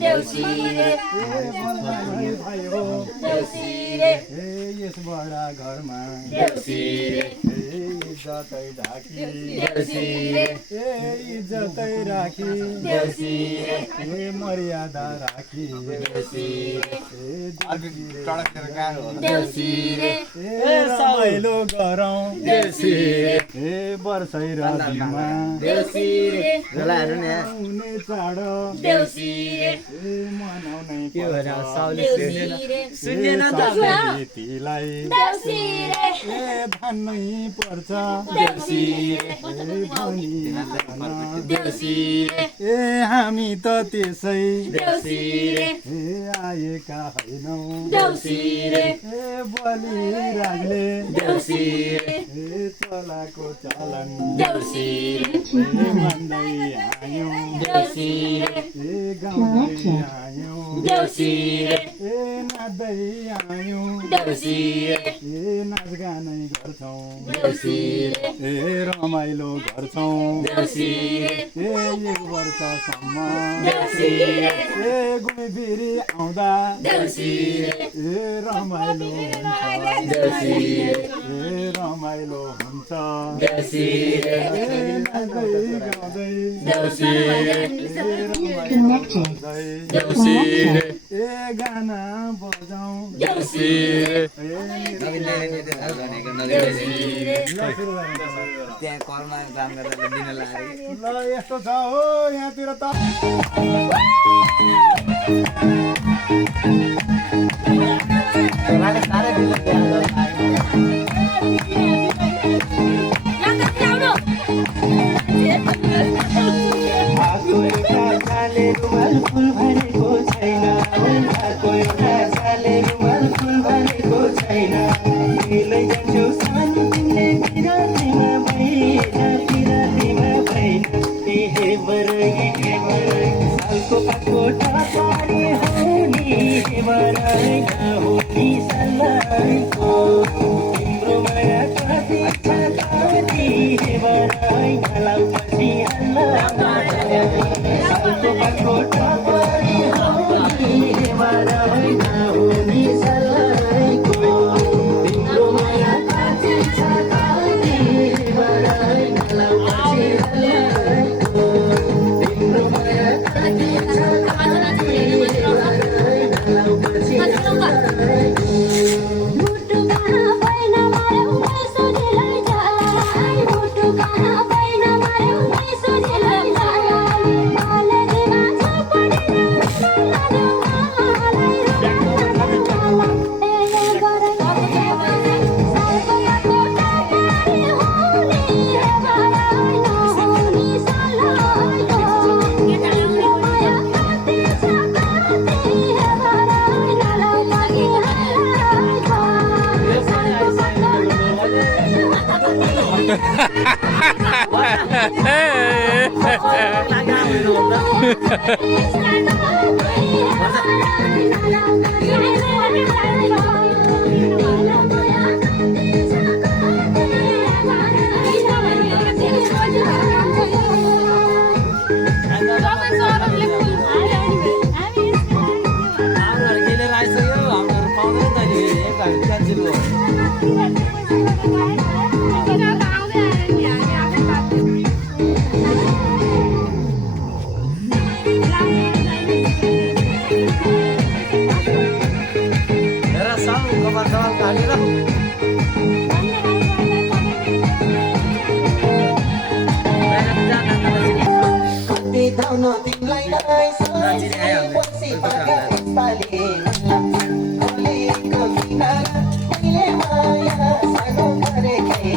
देउसीरे देउसीरे यस बडा घरमा देउसीरे इज्जतै राखी देउसीरे इज्जतै राखी देउसीरे मर्यादा राखी देउसीरे रमाइलो गरौँ देउसीरे वर्षै रदीमा देउसीरे हुने चाड देउसीरे मनाउनै देउसीरे तिलाई देउसीरे भन्नै पर्छ देउसीरे देउसीरे हामी त त्यसै देउसीरे आएका होइनौ देउसीरे बलिराजले देउसीरे चलाको चलन देउसीरे मान्दै आयौँ देउसीरे गाउँदै आयौँ देउसीरे नाच्दै आयौँ देउसीरे नाचगानै गर्छौँ देउसीरे रमाइलो गर्छौँ देउसीरे एक वर्षसम्म देउसीरे घुमिफिरी आउँदा देउसीरे रमाइलो हुन्छ देउसीरे रमाइलो हुन्छ देउसीरे नाच्दै गाउँदै देउसीरे देउसीरे गाना बजाउँ देउसीरे त्यहाँ कलमा काम गर्दा दिन लाग्यो ल यस्तो छ हो यहाँतिर त फुल भनेको छैन फुल भनेको छैन मिलै जान्छु सानो तिमीले पिरातीमा भएन हे बरै सालको पाको टाढी हो नि बरै हो नि सल्लाहको तिम्रो माया कति छ कति हे बरै नलाउ पछि सालको पाको टाढी हो नि बरै हो नि सल्लाहको तिम्रो माया कति छ कति हे बरै नलाउ पछि तिम्रो माया कति छ कति हे बरै नलाउ पछि मुटु कहाँ भएन मारौ सोझेलाई जालाई मुटु कहाँ भएन मारौ सोझेलाई जालाई अलगमा झोपडेर सल्लाजौ मलाई धाउन तिमीलाई नै पछि पाले खोलेको किनारा मैले माया सानो गरेकै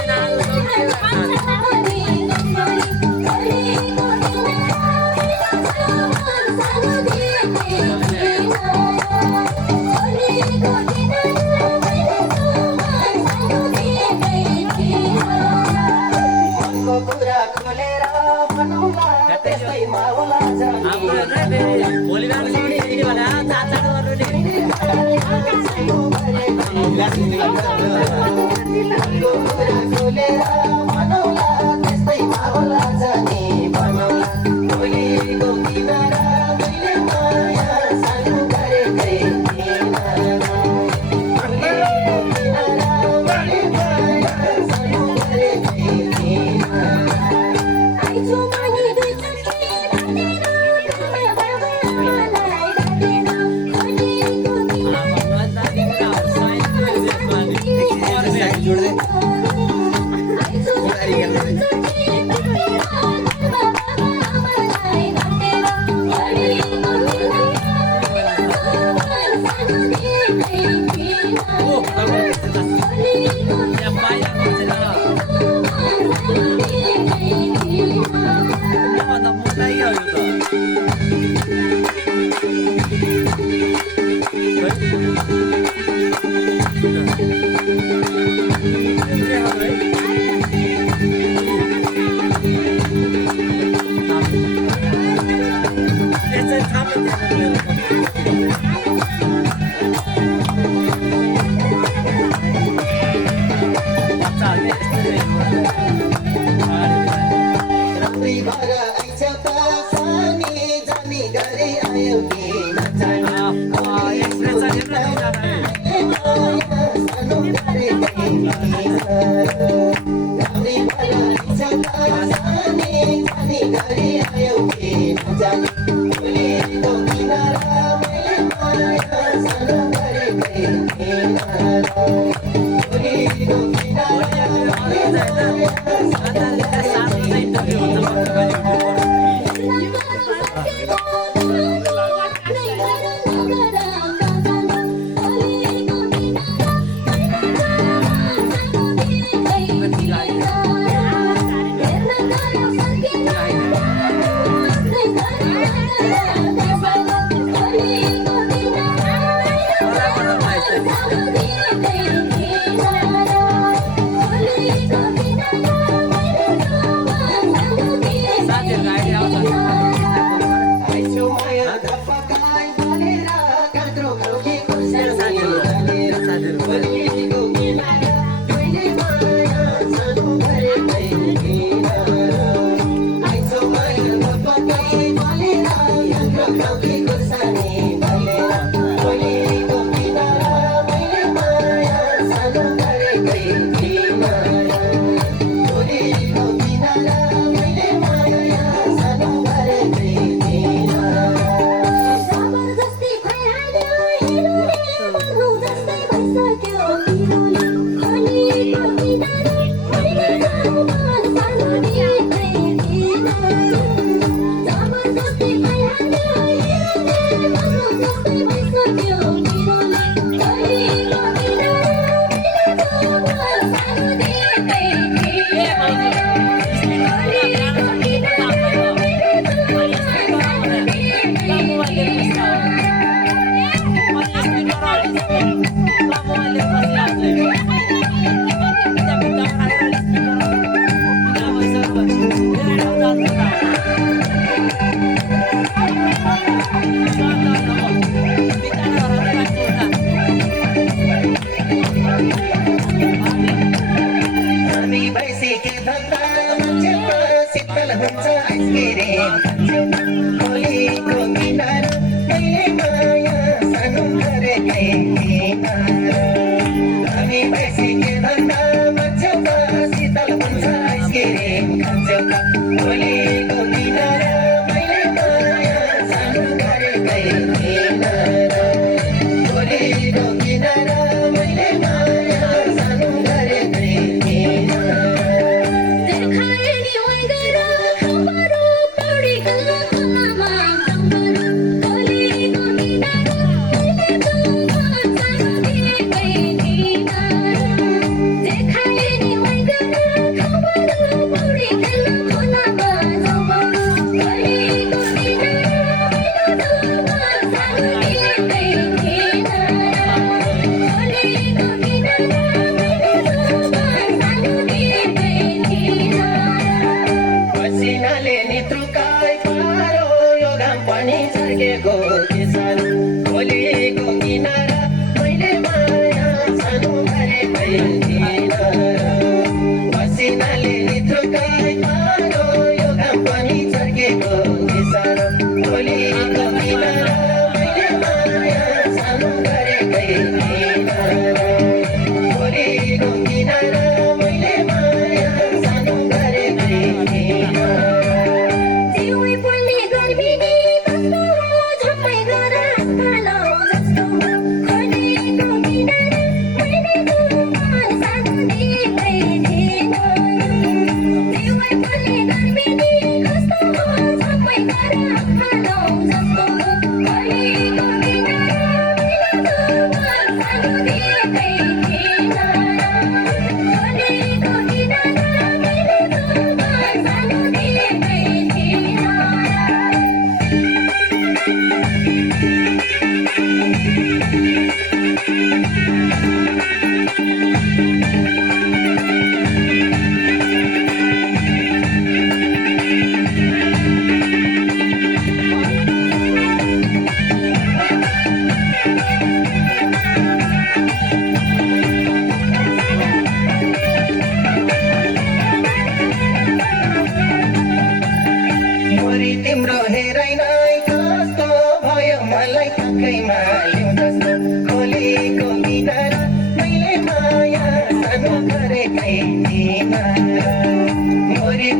Thank you. भोलि बिहान सिक्ने भने चाचा गर्नु नि Bye.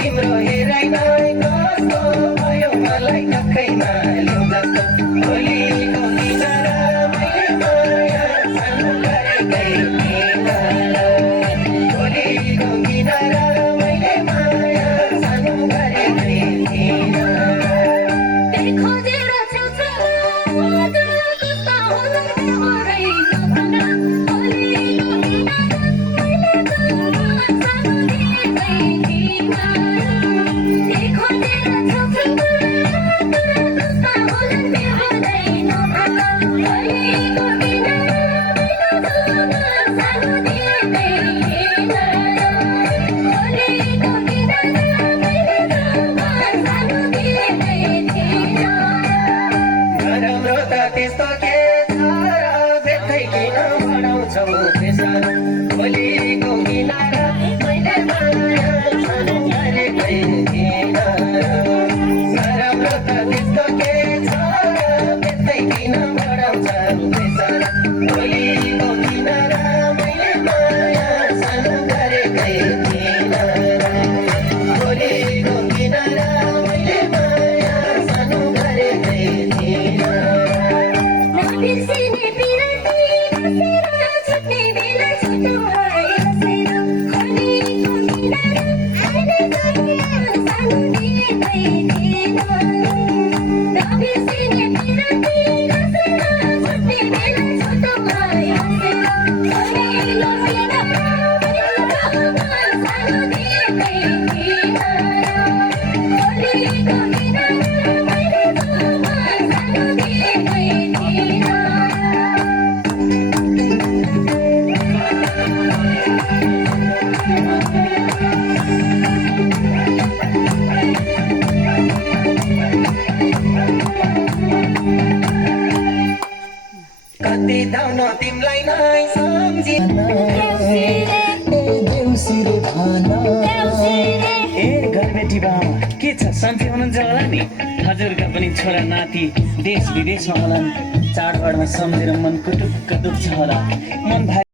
तिम्रो हेराइ नै कस्तो भयो मलाई टक्कैमा ल्याउ जस्तो भोलिको किनारा मैले माया सानो गरेकै थिइनँ भोलिको किनारा मैले माया सानो गरेकै थिइनँ खोजेर छेउछाउ कस्ता होला तिम्रै नभन्दा भोलिको किनारा मैले खोजेर छेउछाउ कस्ता होला तिम्रै नभन्दा भोलिको किनारा सानो दिएकै थिइनँ भोलिको किनारा मैले सानो दिएकै थिइनँ नराम्रो त त्यस्तो के छ र बेथै किन बढाउँछौ त्यसमा भोलिको किनारा मैले माया सानो गरेकै थिइनँ नराम्रो त त्यस्तो के छ र बेथै किन बढाउँछौ त्यसमा भोलिको किनारा मैले माया सानो गरेकै थिइनँ भोलिको किनारा मैले माया सानो गरेकै थिइनँ नबिर्सिने पिराती बसेर छुट्ने बेला छुट्टो भए बसेर खोलीको किनारा अहिले चाहिँ सानो दिएकै थिएन नबिर्सिने पिराती बसेर छुट्ने बेला छुट्टो भए बसेर खोलीको किनारा सानो दिएकै थिएन खोलीको किनारा मैले सानो दिएकै थिएन कति धाउन तिमीलाई नै सम्झि देउसिरे भन ए घरबेटी बाबा के छ सन्चै हुनुहुन्छ होला नि हजुरका पनि छोरा नाति देश विदेशमा होलान् चाडबाडमा सम्झेर मन कुटुक्क दुख्छ होला मन